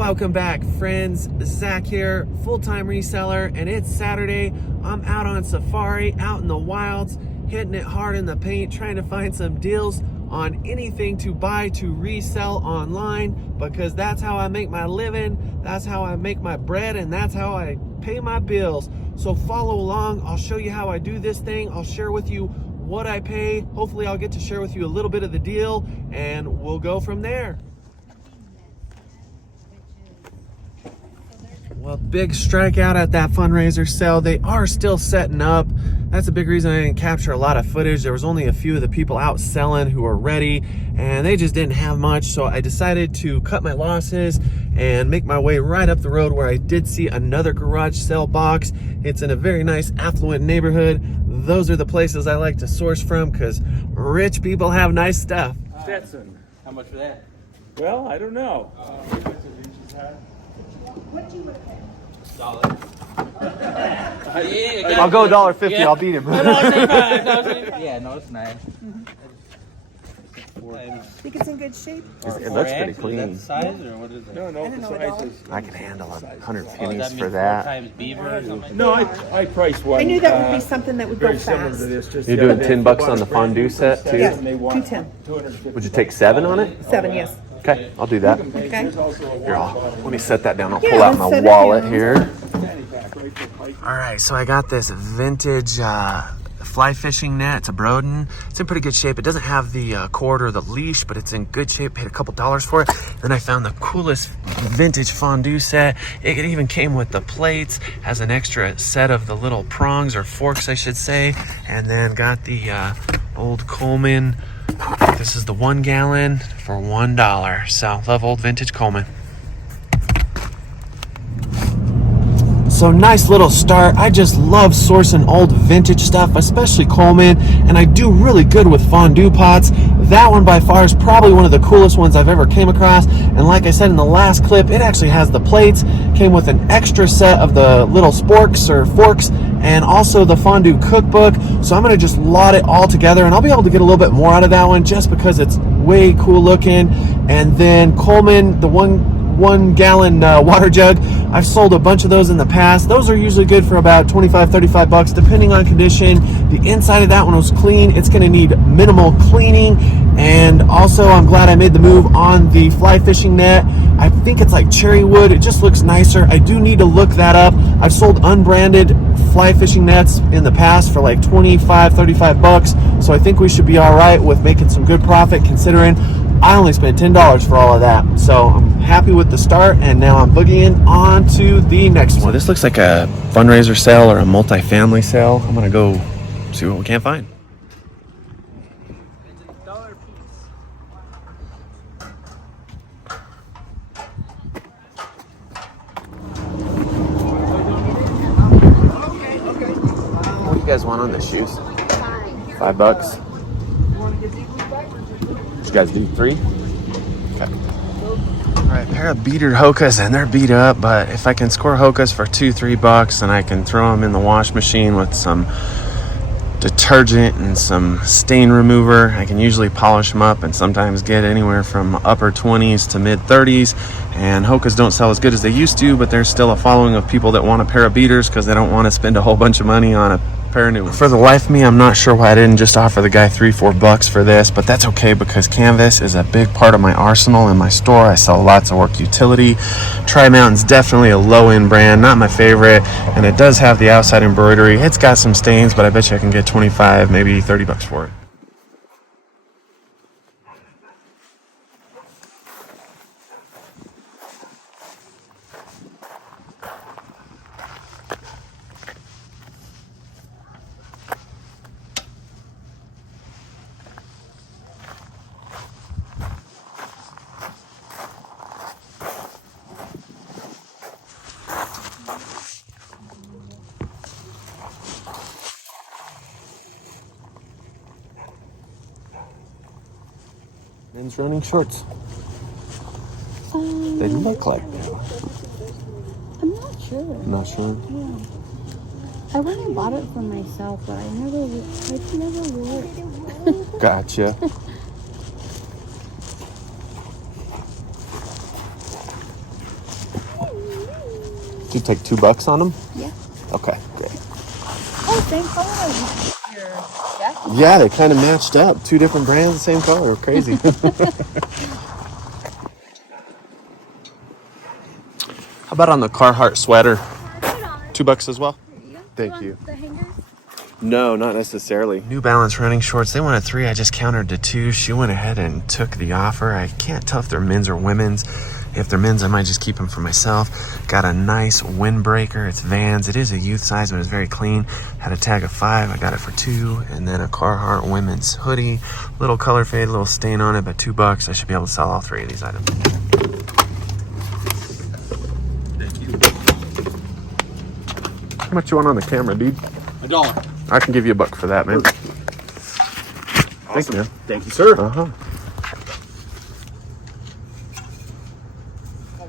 Welcome back, friends. Zach here, full-time reseller, and it's Saturday. I'm out on safari, out in the wilds, hitting it hard in the paint, trying to find some deals on anything to buy to resell online, because that's how I make my living, that's how I make my bread, and that's how I pay my bills. So follow along. I'll show you how I do this thing. I'll share with you what I pay. Hopefully I'll get to share with you a little bit of the deal, and we'll go from there. Well, big strikeout at that fundraiser sale. They are still setting up. That's a big reason I didn't capture a lot of footage. There was only a few of the people out selling who were ready, and they just didn't have much. So I decided to cut my losses and make my way right up the road where I did see another garage sale box. It's in a very nice affluent neighborhood. Those are the places I like to source from because rich people have nice stuff. Stetson. How much for that? Well, I don't know. What do you look at? Solid. I'll go $1.50. I'll beat him. Yeah, no, it's nice. I think it's in good shape. It looks pretty clean. Is that size or what is it? No, the size is. I can handle 100 Oh, pennies does that for mean that. 4 times beaver or something? No, I priced one. I knew that would be something that would go very similar fast. to this. Just You're the other doing day, $10 they on bought the a brand new fondue set, too? Yes, and they want 210. 250. Would you take 7 on it? 7, yes. Okay, I'll do that. Okay. There's also a Here, water bottle. let me set that down. I'll Yeah, pull out let's my set it wallet down. here. Fanny pack, right for Pike. All right, so I got this vintage fly fishing net. It's a Broden. It's in pretty good shape. It doesn't have the cord or the leash, but it's in good shape. Paid a couple dollars for it. Then I found the coolest vintage fondue set. It even came with the plates, has an extra set of the little prongs or forks, I should say, and then got the old Coleman. This is the 1 gallon for $1. So love old vintage Coleman. So nice little start. I just love sourcing old vintage stuff, especially Coleman, and I do really good with fondue pots. That one by far is probably one of the coolest ones I've ever came across, and like I said in the last clip, it actually has the plates, came with an extra set of the little sporks or forks, and also the fondue cookbook. So I'm gonna just lot it all together, and I'll be able to get a little bit more out of that one just because it's way cool looking. And then Coleman, the one gallon water jug, I've sold a bunch of those in the past. Those are usually good for about 25, 35 bucks depending on condition. The inside of that one was clean. It's going to need minimal cleaning. And also I'm glad I made the move on the fly fishing net. I think it's like cherry wood. It just looks nicer. I do need to look that up. I've sold unbranded fly fishing nets in the past for like 25, 35 bucks. So I think we should be all right with making some good profit considering I only spent $10 for all of that. So I'm happy with the start, and now I'm boogieing on to the next one. This looks like a fundraiser sale or a multi-family sale. I'm gonna go see what we can find. What do you guys want on the shoes? $5. What you guys do? 3? Okay. All right, pair of beater Hokas, and they're beat up, but if I can score Hokas for $2-3, then I can throw them in the wash machine with some detergent and some stain remover. I can usually polish them up and sometimes get anywhere from upper 20s to mid 30s. And Hokas don't sell as good as they used to, but there's still a following of people that want a pair of beaters because they don't want to spend a whole bunch of money on a pair of new ones. For the life of me, I'm not sure why I didn't just offer the guy $3-4 for this, but that's okay because canvas is a big part of my arsenal in my store. I sell lots of work utility. Tri-Mountain's definitely a low-end brand, not my favorite, and it does have the outside embroidery. It's got some stains, but I bet you I can get 25, maybe $30 for it. Men's running shorts. They look like that. I'm not sure. Not sure. Yeah. I went and bought it for myself, but I never wore it. Gotcha. Did you take $2 on them? Yeah. Okay, great. Oh, same color as your jacket. Yeah, they kind of matched up. 2 different brands, the same color. Crazy. How about on the Carhartt sweater? $2 as well? Thank you. The hangers? No, not necessarily. New Balance running shorts. They wanted 3. I just countered to 2. She went ahead and took the offer. I can't tell if they're men's or women's. If they're men's, I might just keep them for myself. Got a nice windbreaker. It's Vans. It is a youth size, but it's very clean. Had a tag of 5. I got it for 2. And then a Carhartt women's hoodie. Little color fade, little stain on it, but $2. I should be able to sell all 3 of these items. How much you want on the camera, dude? $1. I can give you $1 for that, man. Thank you, man. Thank you, sir. Uh-huh.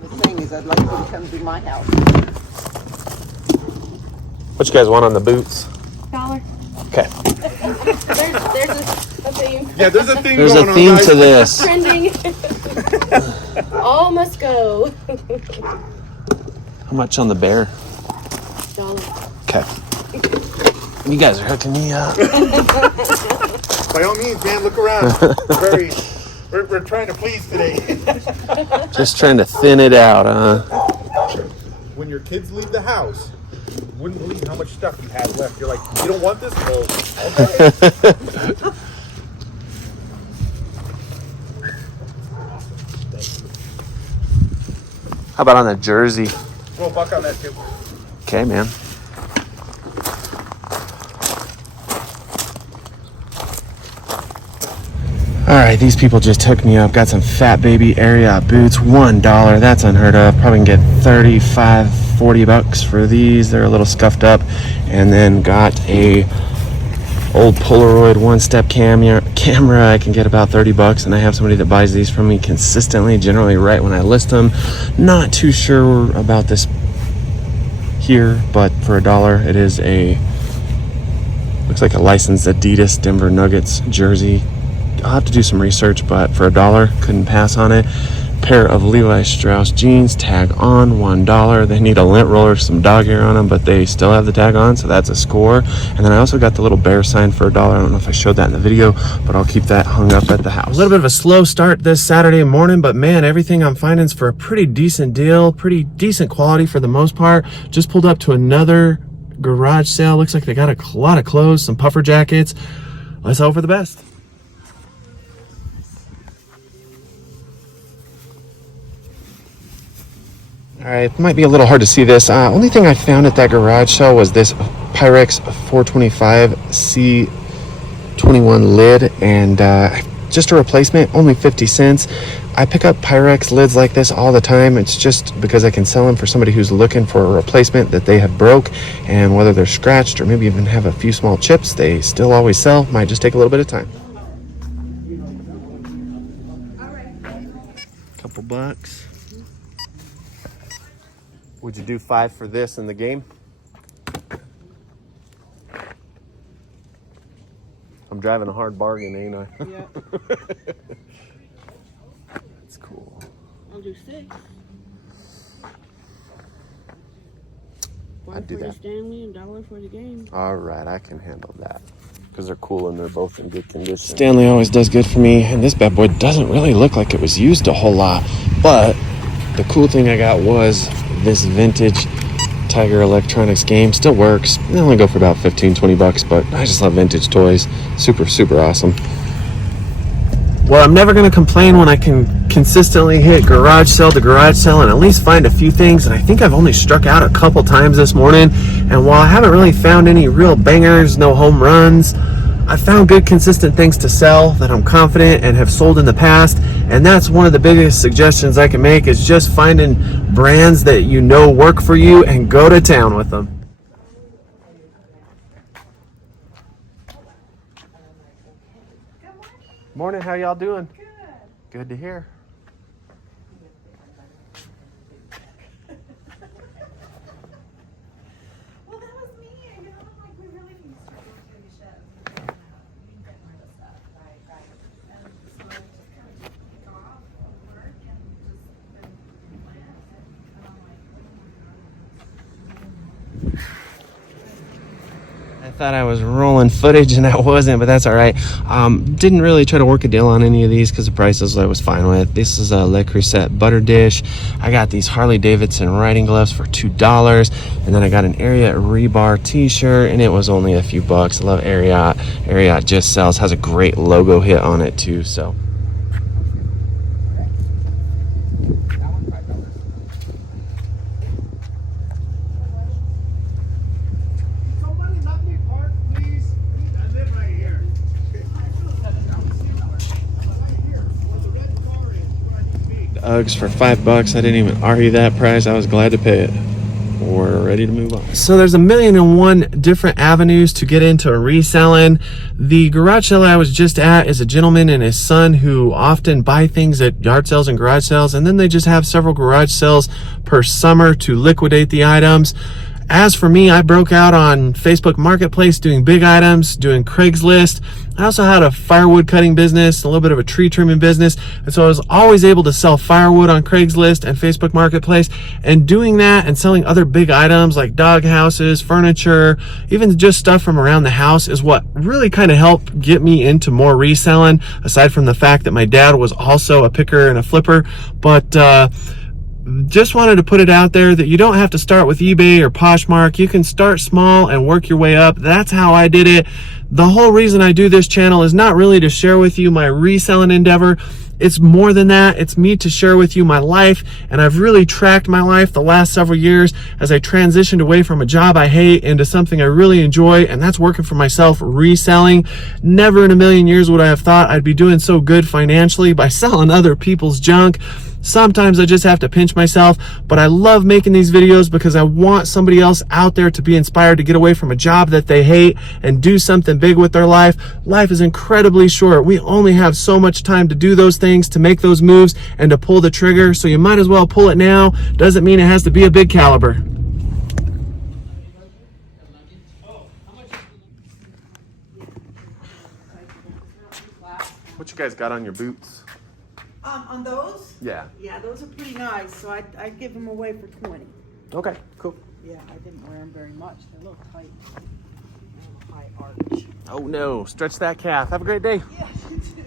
The thing is, I'd like you to come to my house. What you guys want on the boots? $1. Okay. There's a theme. Yeah, there's a thing There's going a on, theme guys. to this. Trending. All must go. How much on the bear? $1. Okay. You guys are hooking me up. By all means, man, look around. We're trying to please today. Just trying to thin it out, huh? When your kids leave the house, you wouldn't believe how much stuff you have left. You're like, you don't want this? No. Okay. How about on the jersey? Throw $1 on that too. Okay, man. All right, these people just hooked me up. Got some Fat Baby area boots, $1. That's unheard of. Probably can get $35, $40 for these. They're a little scuffed up. And then got a old Polaroid one-step camera. I can get about $30, and I have somebody that buys these from me consistently, generally right when I list them. Not too sure about this here, but for $1, it is a, looks like a licensed Adidas Denver Nuggets jersey. I'll have to do some research, but for $1, couldn't pass on it. Pair of Levi Strauss jeans, tag on, $1. They need a lint roller, some dog hair on them, but they still have the tag on, so that's a score. And then I also got the little bear sign for $1. I don't know if I showed that in the video, but I'll keep that hung up at the house. A little bit of a slow start this Saturday morning, but man, everything I'm finding is for a pretty decent deal, pretty decent quality for the most part. Just pulled up to another garage sale. Looks like they got a lot of clothes, some puffer jackets. Let's hope for the best. All right, it might be a little hard to see this. Only thing I found at that garage sale was this Pyrex 425 C21 lid, and just a replacement, only 50 cents. I pick up Pyrex lids like this all the time. It's just because I can sell them for somebody who's looking for a replacement that they have broke, and whether they're scratched or maybe even have a few small chips, they still always sell. Might just take a little bit of time. Couple bucks. Would you do 5 for this in the game? I'm driving a hard bargain, ain't I? Yeah. That's cool. I'll do 6. I'd do for the that. Stanley and $1 for the game. All right, I can handle that because they're cool and they're both in good condition. Stanley always does good for me, and this bad boy doesn't really look like it was used a whole lot, but the cool thing I got was this vintage Tiger Electronics game. Still works. They only go for about $15-20, but I just love vintage toys. Super awesome. Well, I'm never going to complain when I can consistently hit garage sale to garage sale and at least find a few things, and I think I've only struck out a couple times this morning, and while I haven't really found any real bangers, no home runs, I found good consistent things to sell that I'm confident and have sold in the past, and that's one of the biggest suggestions I can make is just finding brands that you know work for you and go to town with them. Morning, how y'all doing? Good to hear. Well, that was me. I'm like, we really need to start doing a show. Get more of the stuff. Right. And so I just kind of took off of work and just been playing with it. And I'm like, oh my God. thought I was rolling footage and I wasn't, but that's all right. Didn't really try to work a deal on any of these because the prices I was fine with. This is a Le Creuset butter dish. I got these Harley Davidson riding gloves for $2, and then I got an Ariat rebar t-shirt, and it was only a few bucks. I love Ariat. Ariat just sells, has a great logo hit on it too, so. Uggs for $5. I didn't even argue that price. I was glad to pay it. We're ready to move on. So there's 1,000,001 different avenues to get into reselling. The garage sale I was just at is a gentleman and his son who often buy things at yard sales and garage sales, and then they just have several garage sales per summer to liquidate the items. As for me, I broke out on Facebook Marketplace doing big items, doing Craigslist. I also had a firewood cutting business, a little bit of a tree trimming business. And so I was always able to sell firewood on Craigslist and Facebook Marketplace. And doing that and selling other big items like dog houses, furniture, even just stuff from around the house is what really kind of helped get me into more reselling, aside from the fact that my dad was also a picker and a flipper. But, just wanted to put it out there that you don't have to start with eBay or Poshmark. You can start small and work your way up. That's how I did it. The whole reason I do this channel is not really to share with you my reselling endeavor. It's more than that. It's me to share with you my life, and I've really tracked my life the last several years as I transitioned away from a job I hate into something I really enjoy, and that's working for myself, reselling. Never in a million years would I have thought I'd be doing so good financially by selling other people's junk. Sometimes I just have to pinch myself, but I love making these videos because I want somebody else out there to be inspired to get away from a job that they hate and do something big with their life. Life is incredibly short. We only have so much time to do those things, to make those moves, and to pull the trigger, so you might as well pull it now. Doesn't mean it has to be a big caliber. What you guys got on your boots? On those? Yeah. Yeah, those are pretty nice, so I'd give them away for 20. Okay, cool. Yeah, I didn't wear them very much. They're a little tight. High arch. Oh no, stretch that calf. Have a great day. Yeah, you too.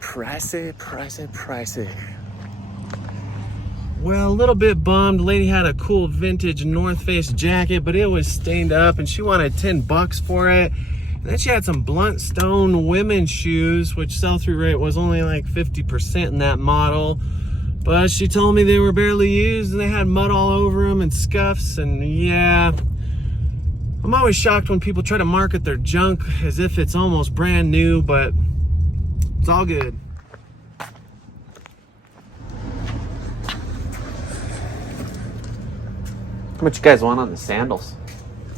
Pricey, pricey, pricey. Well, a little bit bummed. Lady had a cool vintage North Face jacket, but it was stained up and she wanted $10 for it. And then she had some blunt stone women's shoes, which sell-through rate was only like 50% in that model. But she told me they were barely used and they had mud all over them and scuffs, and yeah. I'm always shocked when people try to market their junk as if it's almost brand new, but it's all good. How much you guys want on the sandals?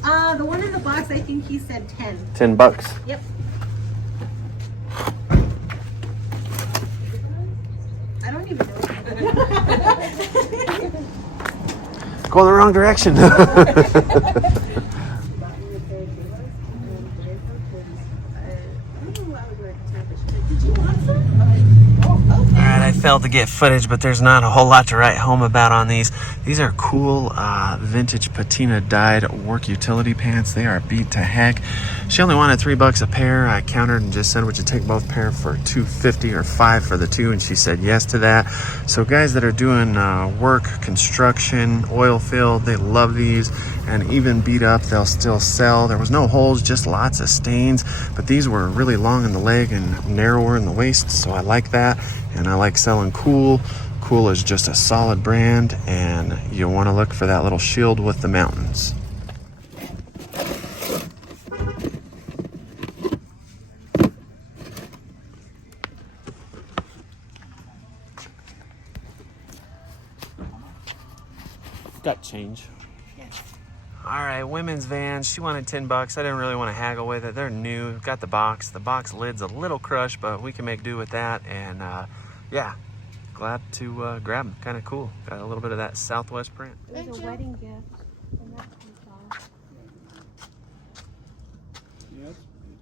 The one in the box, I think he said 10. $10. Yep. I don't even know. Going the wrong direction. Alright, I failed to get footage, but there's not a whole lot to write home about on these. These are cool vintage patina dyed work utility pants. They are beat to heck. She only wanted $3 a pair. I countered and just said, would you take both pair for $2.50 or $5 for the two? And she said yes to that. So guys that are doing work, construction, oil field, they love these. And even beat up, they'll still sell. There was no holes, just lots of stains. But these were really long in the leg and narrower in the waist, so I like that. And I like selling Cool. Cool is just a solid brand, and you want to look for that little shield with the mountains. Got change. All right, women's Vans. She wanted $10. I didn't really want to haggle with it. They're new. Got the box. The box lid's a little crushed, but we can make do with that. And yeah, glad to grab them. Kind of cool. Got a little bit of that Southwest print. It was a wedding gift. And that's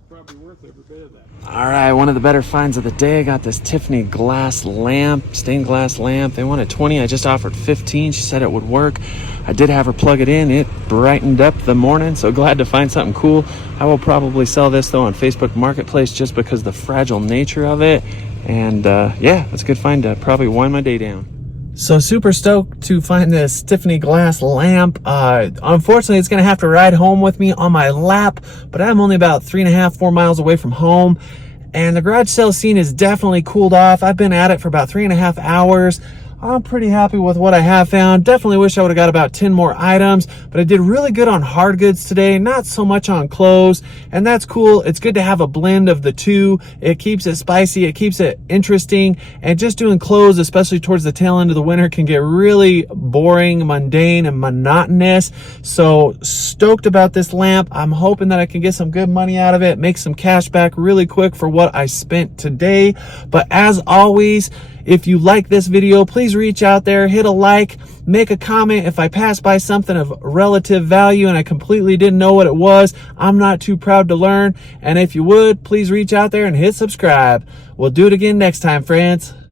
probably worth every bit of that. All right, one of the better finds of the day. I got this Tiffany glass lamp, stained glass lamp. They wanted 20. I just offered 15. She said it would work. I did have her plug it in. It brightened up the morning, so glad to find something cool. I will probably sell this, though, on Facebook Marketplace just because of the fragile nature of it. And, yeah, that's a good find to probably wind my day down. So super stoked to find this Tiffany glass lamp. Unfortunately, it's going to have to ride home with me on my lap, but I'm only about 3.5, 4 miles away from home. And the garage sale scene is definitely cooled off. I've been at it for about 3.5 hours. I'm pretty happy with what I have found. Definitely wish I would have got about 10 more items, but I did really good on hard goods today, not so much on clothes, and that's cool. It's good to have a blend of the two. It keeps it spicy, it keeps it interesting, and just doing clothes, especially towards the tail end of the winter, can get really boring, mundane, and monotonous. So stoked about this lamp. I'm hoping that I can get some good money out of it, make some cash back really quick for what I spent today. But as always, if you like this video, please reach out there, hit a like, make a comment. If I pass by something of relative value and I completely didn't know what it was, I'm not too proud to learn. And if you would, please reach out there and hit subscribe. We'll do it again next time, friends.